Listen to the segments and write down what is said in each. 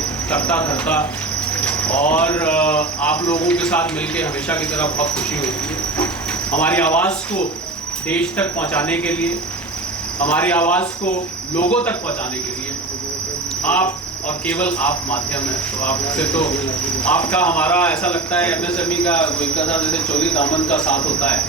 एक करता धरता और आप लोगों के साथ मिलकर हमेशा की तरह बहुत खुशी होती है। हमारी आवाज़ को देश तक पहुंचाने के लिए, हमारी आवाज़ को लोगों तक पहुंचाने के लिए आप और केवल आप माध्यम है। तो आपसे तो आपका हमारा ऐसा लगता है एमएसएमई का गोयनका साहब जैसे चोली दामन का साथ होता है,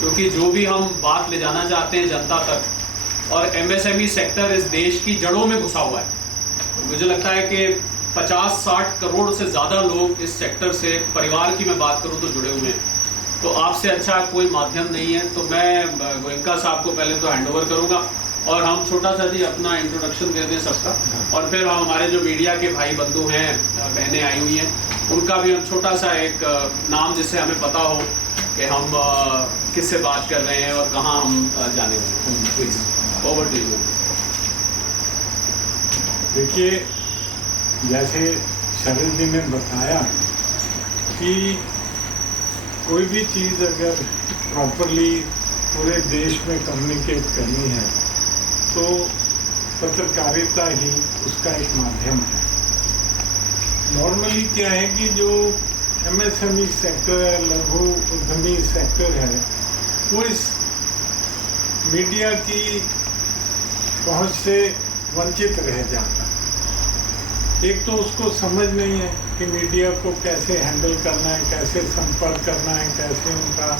क्योंकि जो भी हम बात ले जाना चाहते हैं जनता तक, और एमएसएमई सेक्टर इस देश की जड़ों में घुसा हुआ है। मुझे लगता है कि 50-60 करोड़ से ज़्यादा लोग इस सेक्टर से, परिवार की मैं बात करूँ तो जुड़े हुए हैं। तो आपसे अच्छा कोई माध्यम नहीं है। तो मैं गोयनका साहब को पहले तो हैंड ओवर करूँगा और हम छोटा सा जी अपना इंट्रोडक्शन दे दें सबका, और फिर हम हमारे जो मीडिया के भाई बंधु हैं, बहनें आई हुई हैं, उनका भी हम छोटा सा एक नाम जिससे हमें पता हो कि हम किससे बात कर रहे हैं और कहाँ हम जाने वाले हैं। Please over to you. देखिए, जैसे शरद जी ने बताया कि कोई भी चीज़ अगर प्रॉपरली पूरे देश में कम्युनिकेट करनी है तो पत्रकारिता ही उसका एक माध्यम है। नॉर्मली क्या है कि जो एमएसएमई सेक्टर है, लघु उद्यमी सेक्टर है, वो इस मीडिया की पहुंच से वंचित रह जाता है। एक तो उसको समझ नहीं है कि मीडिया को कैसे हैंडल करना है, कैसे संपर्क करना है, कैसे उनका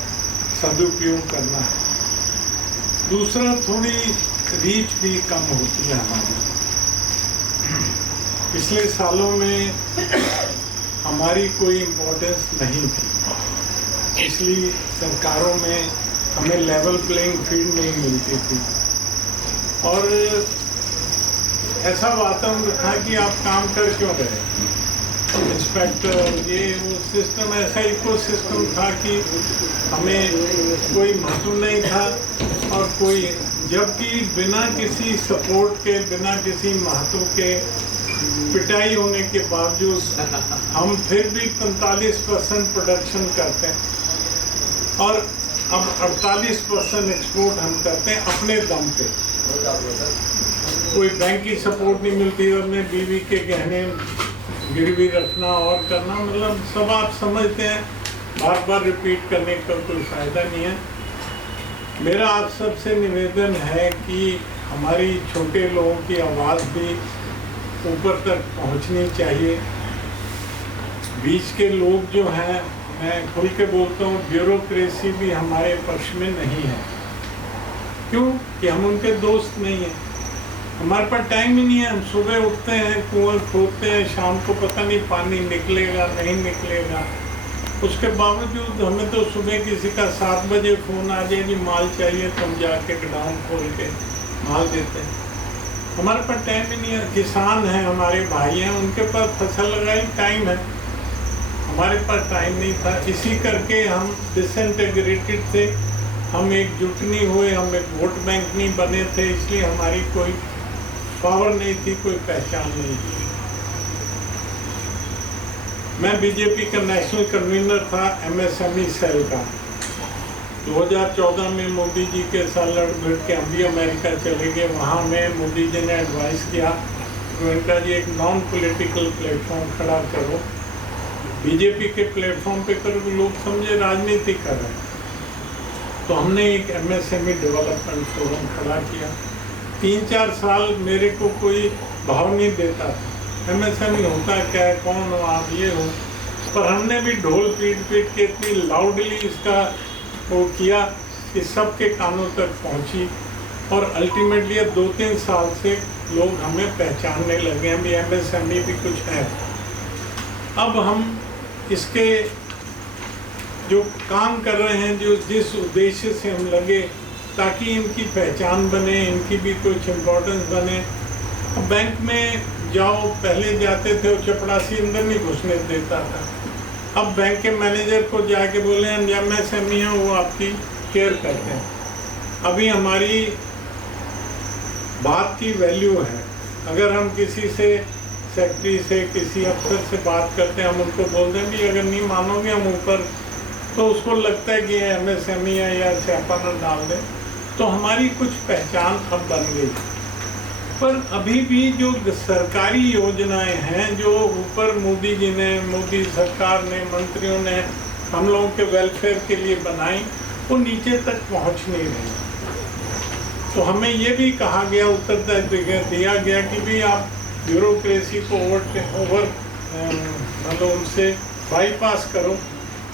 सदुपयोग करना है। दूसरा, थोड़ी रीच भी कम होती है हमारी। पिछले सालों में हमारी कोई इम्पोर्टेंस नहीं थी, इसलिए सरकारों में हमें लेवल प्लेइंग फील्ड नहीं मिलती थी और ऐसा वातावरण था कि आप काम कर क्यों रहे, इंस्पेक्टर ये वो सिस्टम, ऐसा इको सिस्टम था कि हमें कोई महत्व नहीं था। और कोई, जबकि बिना किसी सपोर्ट के, बिना किसी महत्व के, पिटाई होने के बावजूद हम फिर भी 45% प्रोडक्शन करते हैं और अब 48% एक्सपोर्ट हम करते हैं अपने दम पे। कोई बैंक की सपोर्ट नहीं मिलती, अपने बीवी के गहने गिरवी रखना और करना, मतलब सब आप समझते हैं, बार बार रिपीट करने का कोई फायदा नहीं है। मेरा आप सबसे निवेदन है कि हमारी छोटे लोगों की आवाज़ भी ऊपर तक पहुंचनी चाहिए। बीच के लोग जो हैं, मैं खुल के बोलता हूँ, ब्यूरोक्रेसी भी हमारे पक्ष में नहीं है। क्यों कि हम उनके दोस्त नहीं हैं, हमारे पास टाइम ही नहीं है। हम सुबह उठते हैं, कुआं खोदते हैं, शाम को पता नहीं पानी निकलेगा नहीं निकलेगा। उसके बावजूद हमें तो सुबह किसी का 7 बजे फ़ोन आ जाए कि माल चाहिए, तो हम जाके गोडाउन खोल के माल देते हैं। हमारे पास टाइम ही नहीं है। किसान हैं, हमारे भाई हैं, उनके पास फसल लगाई टाइम है, हमारे पास टाइम नहीं था। इसी करके हम डिसइंटीग्रेटेड थे, हम एकजुट नहीं हुए, हम एक वोट बैंक नहीं बने थे, इसलिए हमारी कोई पावर नहीं थी, कोई पहचान नहीं थी। मैं बीजेपी का नेशनल कन्वीनर था एमएसएमई सेल का। 2014 में मोदी जी के साथ लड़ भिड़ के हम भी अमेरिका चले गए। वहाँ में मोदी जी ने एडवाइस किया, गोयनका जी एक नॉन पॉलिटिकल प्लेटफॉर्म खड़ा करो, बीजेपी के प्लेटफॉर्म पे करो, लोग समझे राजनीति कर रहे हैं। तो हमने एक एमएसएमई डेवलपमेंट फोरम खड़ा किया। 3-4 साल मेरे को कोई भाव नहीं देता था, एमएसएमई होता क्या है, कौन हो आप, ये हो। पर हमने भी ढोल पीट के इतनी लाउडली इसका वो किया कि सबके कानों तक पहुंची और अल्टीमेटली 2-3 साल से लोग हमें पहचानने लगे हैं भी एमएसएमई भी कुछ है। अब हम इसके जो काम कर रहे हैं, जो जिस उद्देश्य से हम लगे ताकि इनकी पहचान बने, इनकी भी कुछ इम्पोर्टेंस बने। अब बैंक में जाओ, पहले जाते थे वो चपरासी अंदर नहीं घुसने देता था, अब बैंक के मैनेजर को जाके बोले हम एमएसएमई हैं, वो आपकी केयर करते हैं। अभी हमारी बात की वैल्यू है। अगर हम किसी से, सेक्रेटरी से, किसी अफसर से बात करते हैं, हम उनको बोल दें कि अगर नहीं मानोगे हम ऊपर, तो उसको लगता है कि एमएसएमई है या स्यापा न डाल दें। तो हमारी कुछ पहचान अब बन गई। पर अभी भी जो सरकारी योजनाएं हैं जो ऊपर मोदी जी ने, मोदी सरकार ने, मंत्रियों ने हम लोगों के वेलफेयर के लिए बनाई, वो नीचे तक पहुंच नहीं रही। तो हमें ये भी कहा गया, उत्तर दिया गया कि भी आप ब्यूरोक्रेसी को मतलब उनसे बाईपास करो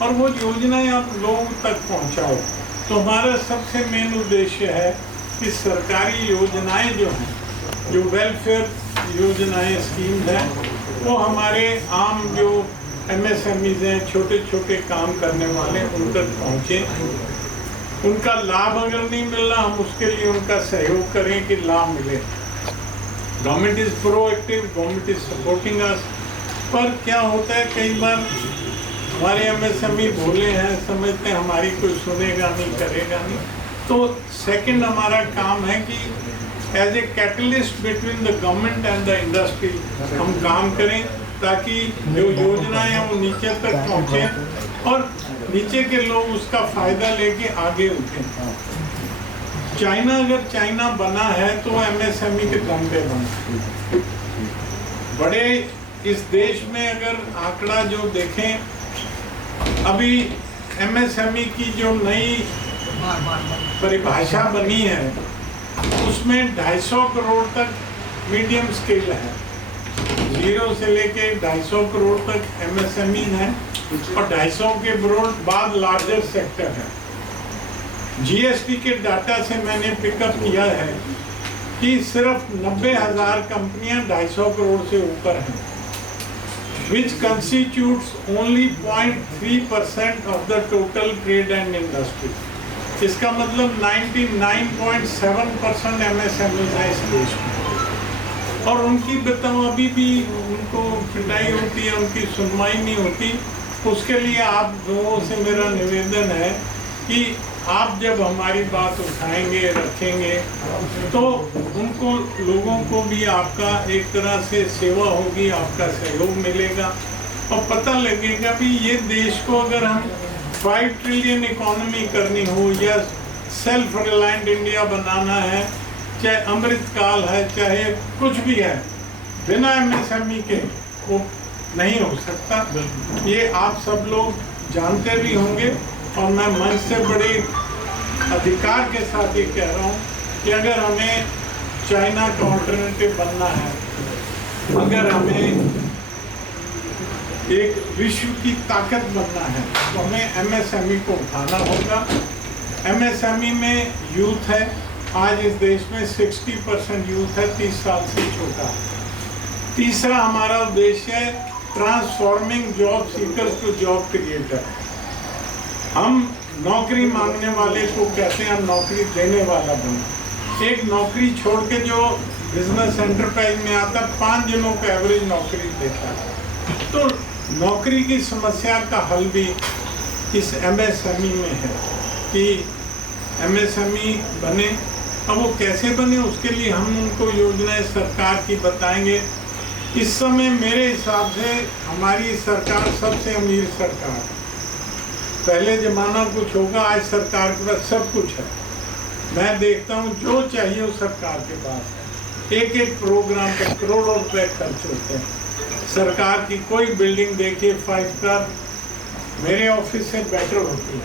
और वो योजनाएं आप लोगों तक पहुंचाओ। तो हमारा सबसे मेन उद्देश्य है कि सरकारी योजनाएं जो हैं, जो वेलफेयर योजनाएं, स्कीम हैं, वो हमारे आम जो MSMEs हैं, छोटे छोटे काम करने वाले, उन तक पहुँचे। उनका लाभ अगर नहीं मिल रहा, हम उसके लिए उनका सहयोग करें कि लाभ मिले। Government is proactive, government is supporting us. पर क्या होता है, कई बार हमारे MSME भोले हैं, समझते हैं हमारी कोई सुनेगा नहीं, करेगा नहीं। तो सेकंड हमारा काम है कि as a catalyst between the government and the industry हम काम करें, ताकि जो योजनाएं हैं वो नीचे तक पहुँचे और नीचे के लोग उसका फायदा लेके आगे उठें। चाइना, अगर चाइना बना है तो MSME के दम पे बना। बड़े इस देश में अगर आंकड़ा जो देखें, अभी MSME की जो नई परिभाषा बनी है उसमें 250 करोड़ तक मीडियम स्केल है, 0 से लेके 250 करोड़ तक MSME है और 250 के बाद लार्जर सेक्टर है। GST के डाटा से मैंने पिकअप किया है कि सिर्फ 90,000 कंपनियां 250 करोड़ से ऊपर हैं, which constitutes only 0.3% of the total trade and industry। इसका मतलब 99.7% MSMEs है इस देश में और उनकी बताओ अभी भी उनको पिटाई होती है, उनकी सुनवाई नहीं होती। उसके लिए आप लोगों से मेरा निवेदन है कि आप जब हमारी बात उठाएंगे, रखेंगे, तो उनको, लोगों को भी आपका एक तरह से सेवा होगी, आपका सहयोग मिलेगा और पता लगेगा भी ये देश को अगर हम 5 ट्रिलियन इकोनॉमी करनी हो या सेल्फ रिलायंट इंडिया बनाना है, चाहे अमृत काल है, चाहे कुछ भी है, बिना MSME के वो नहीं हो सकता। ये आप सब लोग जानते भी होंगे और मैं मन से बड़े अधिकार के साथ ये कह रहा हूँ कि अगर हमें चाइना का ऑल्टरनेटिव बनना है, अगर हमें एक विश्व की ताकत बनना है, तो हमें MSME को उठाना होगा। MSME में यूथ है, आज इस देश में 60% यूथ है 30 साल से छोटा। तीसरा हमारा उद्देश्य है transforming job seekers to job creator. हम नौकरी मांगने वाले को कहते हैं हम नौकरी देने वाला बनो। एक नौकरी छोड़ के जो बिजनेस एंटरप्राइज में आता, 5 जनों को एवरेज नौकरी देता है। तो नौकरी की समस्या का हल भी इस MSME में है कि MSME बने। अब वो कैसे बने, उसके लिए हम उनको योजनाएं सरकार की बताएंगे। इस समय मेरे हिसाब से हमारी सरकार सबसे अमीर सरकार है। पहले जमाना कुछ होगा, आज सरकार के पास सब कुछ है। मैं देखता हूँ जो चाहिए वो सरकार के पास है। एक एक प्रोग्राम पर करोड़ों रुपए खर्च होते हैं। सरकार की कोई बिल्डिंग देखिए 5 स्टार मेरे ऑफिस से बेटर होती है।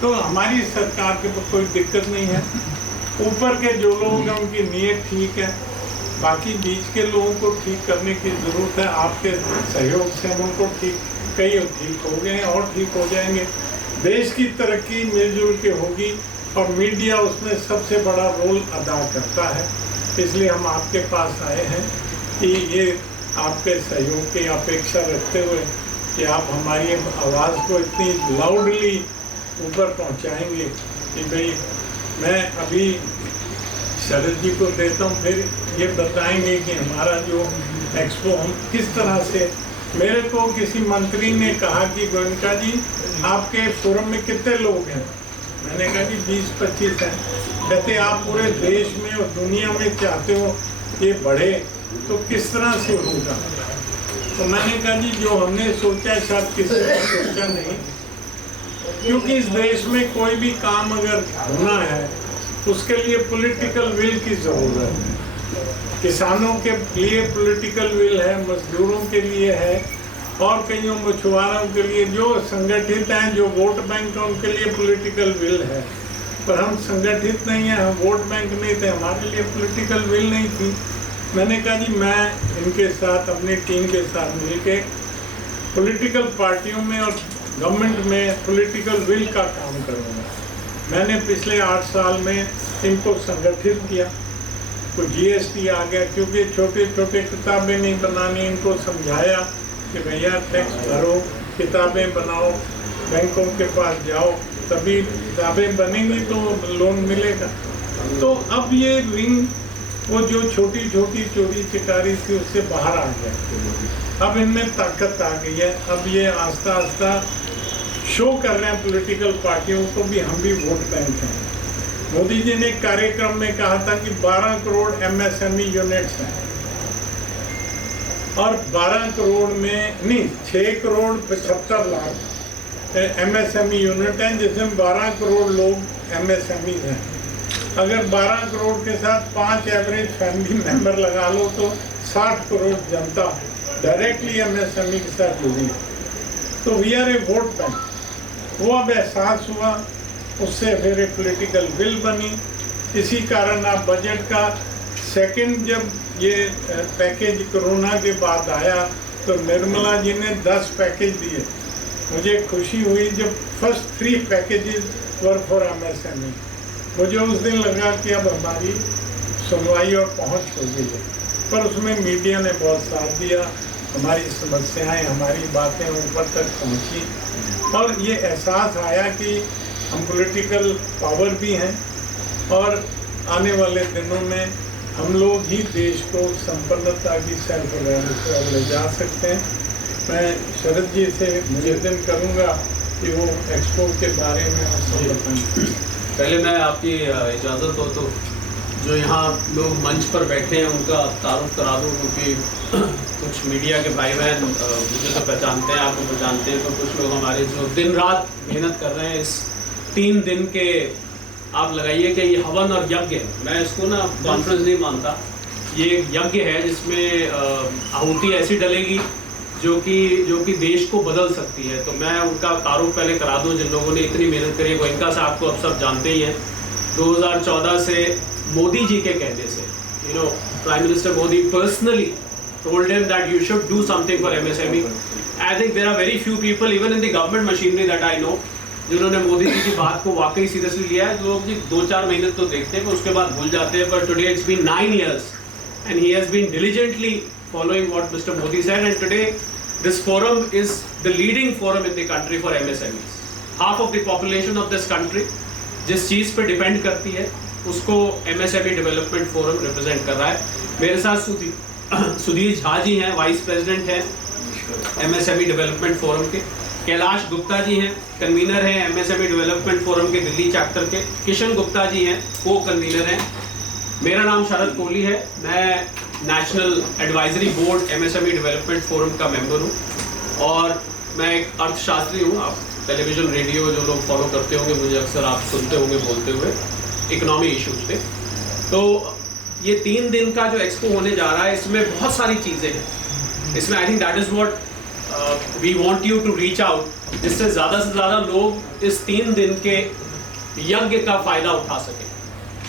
तो हमारी सरकार के पास कोई दिक्कत नहीं है। ऊपर के जो लोग हैं उनकी नीयत ठीक है, बाकी बीच के लोगों को ठीक करने की ज़रूरत है। आपके सहयोग से हम उनको कई ठीक हो गए और ठीक हो जाएंगे। देश की तरक्की मिलजुल के होगी और मीडिया उसमें सबसे बड़ा रोल अदा करता है। इसलिए हम आपके पास आए हैं कि ये आपके सहयोग की अपेक्षा रखते हुए कि आप हमारी आवाज़ को इतनी लाउडली ऊपर पहुंचाएंगे कि भाई मैं अभी शरद जी को देता हूँ, फिर ये बताएंगे कि हमारा जो एक्सपो हम किस तरह से। मेरे को किसी मंत्री ने कहा कि गोयनका जी आपके फोरम में कितने लोग हैं? मैंने कहा कि 20-25 हैं। कहते आप पूरे देश में और दुनिया में चाहते हो ये बढ़े, तो किस तरह से होगा? तो मैंने कहा जी जो हमने सोचा शायद किसी ने सोचा नहीं, क्योंकि इस देश में कोई भी काम अगर होना है उसके लिए पॉलिटिकल विल की ज़रूरत है। किसानों के लिए पॉलिटिकल विल है, मजदूरों के लिए है, और कईयों मछुआरों के लिए जो संगठित हैं, जो वोट बैंक हैं, उनके लिए पॉलिटिकल विल है। पर हम संगठित नहीं हैं, हम वोट बैंक नहीं थे, हमारे लिए पॉलिटिकल विल नहीं थी। मैंने कहा जी मैं इनके साथ, अपनी टीम के साथ मिलके पॉलिटिकल पार्टियों में और गवर्नमेंट में पॉलिटिकल विल का काम करूँगा। मैंने पिछले 8 साल में इनको संगठित किया। तो GST आ गया, क्योंकि छोटे छोटे किताबें नहीं बनानी, इनको समझाया कि भैया टैक्स भरो, किताबें बनाओ, बैंकों के पास जाओ, तभी किताबें बनेंगी तो लोन मिलेगा। तो अब ये विंग, वो जो छोटी छोटी चोरी चिकारी थी उससे बाहर आ गया। अब इनमें ताकत आ गई है। अब ये आस्ता आस्ता शो कर रहे हैं पॉलिटिकल पार्टियों को भी, हम भी वोट बैंक हैं। मोदी जी ने एक कार्यक्रम में कहा था कि 12 करोड़ MSME यूनिट्स हैं, और 12 करोड़ में नहीं, 6 करोड़ 75 लाख MSME यूनिट हैं, जिसमें 12 करोड़ लोग MSME हैं। अगर 12 करोड़ के साथ 5 एवरेज फैमिली मेंबर लगा लो तो 60 करोड़ जनता डायरेक्टली MSME के साथ जुड़ी है। तो we are a vote bank. वो अब एहसास हुआ, उससे फिर एक पॉलिटिकल विल बनी। इसी कारण आप बजट का सेकंड, जब ये पैकेज कोरोना के बाद आया तो निर्मला जी ने 10 पैकेज दिए। मुझे खुशी हुई जब first 3 packages were for MSME। मुझे उस दिन लगा कि अब हमारी सुनवाई और पहुंच हो गई है, पर उसमें मीडिया ने बहुत साथ दिया, हमारी समस्याएं, हमारी बातें ऊपर तक पहुंची, और ये एहसास आया कि हम पॉलिटिकल पावर भी हैं, और आने वाले दिनों में हम लोग ही देश को संपन्नता की सेल्फ रिलायंस ले जा सकते हैं। मैं शरद जी से निवेदन करूंगा कि वो एक्सपो के बारे में आपको बताएं। पहले मैं आपकी इजाज़त हो तो जो यहाँ लोग मंच पर बैठे हैं उनका तारुफ करा दूँ, क्योंकि कुछ मीडिया के भाई बहन मुझे तो पहचानते हैं, आपको पहचानते हैं, तो कुछ लोग हमारे जो दिन रात मेहनत कर रहे हैं इस 3 दिन के, आप लगाइए कि ये हवन और यज्ञ है। मैं इसको ना कॉन्फ्रेंस नहीं मानता, ये एक यज्ञ है जिसमें आहुति ऐसी डलेगी जो कि देश को बदल सकती है। तो मैं उनका तारुफ पहले करा दूं जिन लोगों ने इतनी मेहनत करी है। गोयनका साहब को अब सब जानते ही हैं। 2014 से मोदी जी के कहने से, prime minister Modi personally told him that you should do something for MSME. I think there are very few people even in the government machinery that I know जिन्होंने मोदी जी की बात को वाकई सीरियसली लिया है। लोग जी 2-4 महीने तो देखते हैं पर उसके बाद भूल जाते हैं। But today it's been 9 years and he has been diligently following what Mr. Modi said, and today this forum is the leading forum in the country for MSMEs. Half of the population of this country जिस चीज़ पे depend करती है उसको MSME development forum represent कर रहा है। मेरे साथ सुधीर झा जी हैं, वाइस प्रेसिडेंट हैं MSME डेवलपमेंट फोरम के। कैलाश गुप्ता जी हैं, कन्वीनर हैं MSME डेवलपमेंट फोरम के दिल्ली चैप्टर के। किशन गुप्ता जी हैं, को कन्वीनर हैं। मेरा नाम शरद कोहली है, मैं national advisory board MSME development forum का मेंबर हूँ, और मैं एक अर्थशास्त्री हूँ। आप टेलीविज़न रेडियो जो लोग फॉलो करते होंगे, मुझे अक्सर आप सुनते होंगे बोलते हुए इकोनॉमी इश्यूज पे। तो ये 3 दिन का जो एक्सपो होने जा रहा है, इसमें बहुत सारी चीज़ें हैं। इसमें I think that is what we want you to reach out, जिससे ज़्यादा से ज़्यादा लोग इस 3 दिन के यज्ञ का फ़ायदा उठा सकें।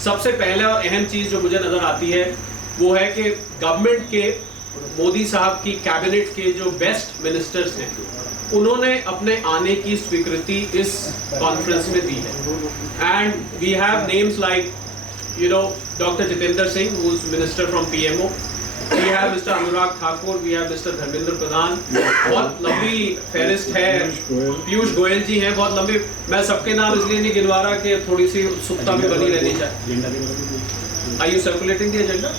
सबसे पहले और अहम चीज़ जो मुझे नज़र आती है वो है कि गवर्नमेंट के, मोदी साहब की कैबिनेट के जो बेस्ट मिनिस्टर्स हैं, उन्होंने अपने आने की स्वीकृति इस कॉन्फ्रेंस में दी है। And we have names like Dr. Jitendra Singh, who is minister from PMO. We have Mr. Anurag Thakur, we have Mr. Dharmendra Pradhan, बहुत लंबी फेरिस्ट है। पीयूष गोयल जी हैं, बहुत लंबी। मैं सबके नाम इसलिए नहीं गिनवा रहा कि थोड़ी सी उत्सुकता भी बनी रहनी चाहिए। Are you circulating the agenda?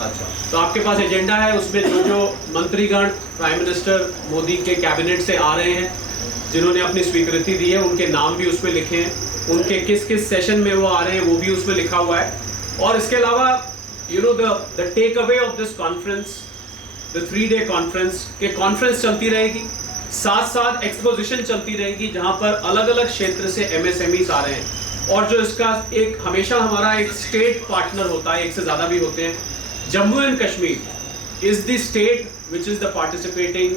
अच्छा, तो आपके पास एजेंडा है, उसमें जो मंत्रीगण प्राइम मिनिस्टर मोदी के कैबिनेट से आ रहे हैं, जिन्होंने अपनी स्वीकृति दी है, उनके नाम भी उसमें लिखे हैं, उनके किस किस सेशन में वो आ रहे हैं वो भी उसमें लिखा हुआ है। और इसके अलावा the take away of this conference, the 3-day conference, के कॉन्फ्रेंस चलती रहेगी, साथ साथ एक्सपोजिशन चलती रहेगी, जहां पर अलग अलग क्षेत्र से MSMEs आ रहे हैं। और जो इसका एक हमेशा हमारा एक स्टेट पार्टनर होता है, एक से ज़्यादा भी होते हैं, Jammu and Kashmir is the state which is the participating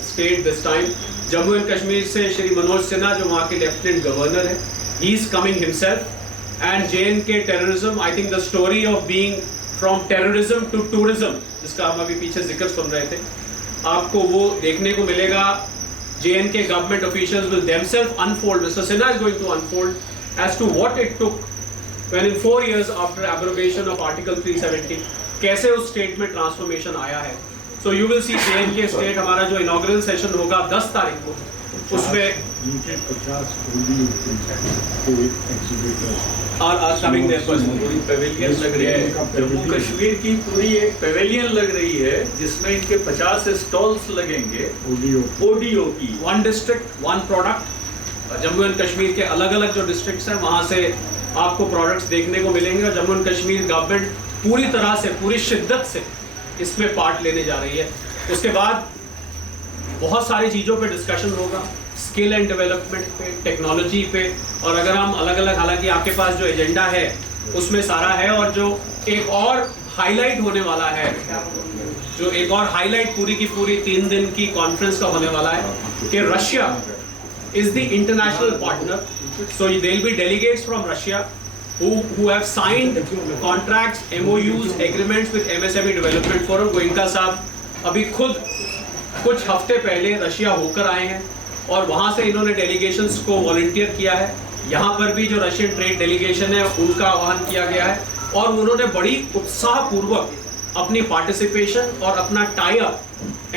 state this time. Jammu and Kashmir से श्री मनोज सिन्हा जो वहाँ के लेफ्टिनेंट गवर्नर है, he is coming himself. And J&K terrorism, I think the story of being from terrorism to tourism, जिसका हम अभी पीछे जिक्र सुन रहे थे, आपको वो देखने को मिलेगा. J&K government officials will themselves unfold. Mr. Sinha is going to unfold as to what it took when in 4 years after abrogation of Article 370, कैसे उस स्टेट में ट्रांसफॉर्मेशन आया है. So you will see J&K state. हमारा जो inaugural session होगा 10 तारीख को, उसमें 50 और कमिंग देयर पर पूरी पेविलियन लग रही है. जम्मू कश्मीर की पूरी एक पेविलियन लग रही है जिसमें इनके 50 स्टॉल्स लगेंगे ओडीओ की. One district one product. Jammu and Kashmir के अलग अलग जो डिस्ट्रिक्ट्स हैं वहाँ से आपको प्रोडक्ट्स देखने को मिलेंगे. और जम्मू एंड कश्मीर गवर्नमेंट पूरी तरह से, पूरी शिद्दत से इसमें पार्ट लेने जा रही है. उसके बाद बहुत सारी चीज़ों पे डिस्कशन होगा, स्किल एंड डेवलपमेंट पे, टेक्नोलॉजी पे. और अगर हम अलग अलग, हालांकि आपके पास जो एजेंडा है उसमें सारा है. और जो एक और हाईलाइट होने वाला है, जो एक और हाईलाइट पूरी की पूरी 3 दिन की कॉन्फ्रेंस का होने वाला है कि Russia is the international partner. So there will be delegates from Russia who have signed contracts, MOUs, agreements with MSME Development Forum. Goenka साहब अभी खुद कुछ हफ्ते पहले रशिया होकर आए हैं और वहाँ से इन्होंने डेलीगेशंस को वॉलंटियर किया है. यहाँ पर भी जो रशियन ट्रेड डेलीगेशन है उनका आह्वान किया गया है और उन्होंने बड़ी उत्साहपूर्वक अपनी पार्टिसिपेशन और अपना tie up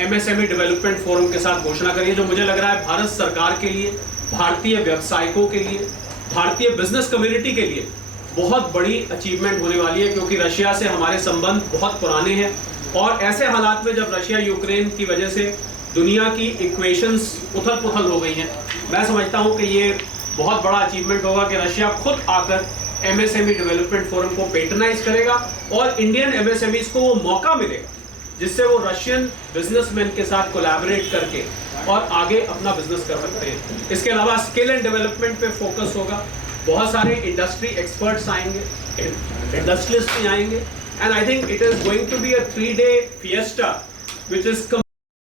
MSME development forum के साथ घोषणा करी है, जो मुझे लग रहा है भारत सरकार के लिए, भारतीय व्यवसायिकों के लिए, भारतीय बिजनेस कम्युनिटी के लिए बहुत बड़ी अचीवमेंट होने वाली है. क्योंकि रशिया से हमारे संबंध बहुत पुराने हैं और ऐसे हालात में जब रशिया यूक्रेन की वजह से दुनिया की इक्वेशंस उथल पुथल हो गई हैं, मैं समझता हूं कि ये बहुत बड़ा अचीवमेंट होगा कि रशिया खुद आकर MSME डेवलपमेंट फोरम को पेट्रनाइज करेगा और इंडियन MSMEs को वो मौका मिलेगा जिससे वो रशियन बिजनेसमैन के साथ कोलैबोरेट करके और आगे अपना बिजनेस कर सकते हैं. इसके अलावा स्किल एंड डेवलपमेंट पे फोकस होगा. बहुत सारे इंडस्ट्री एक्सपर्ट्स आएंगे, इंडस्ट्रियलिस्ट भी आएंगे. And I think it is going to be a 3-day fiesta which is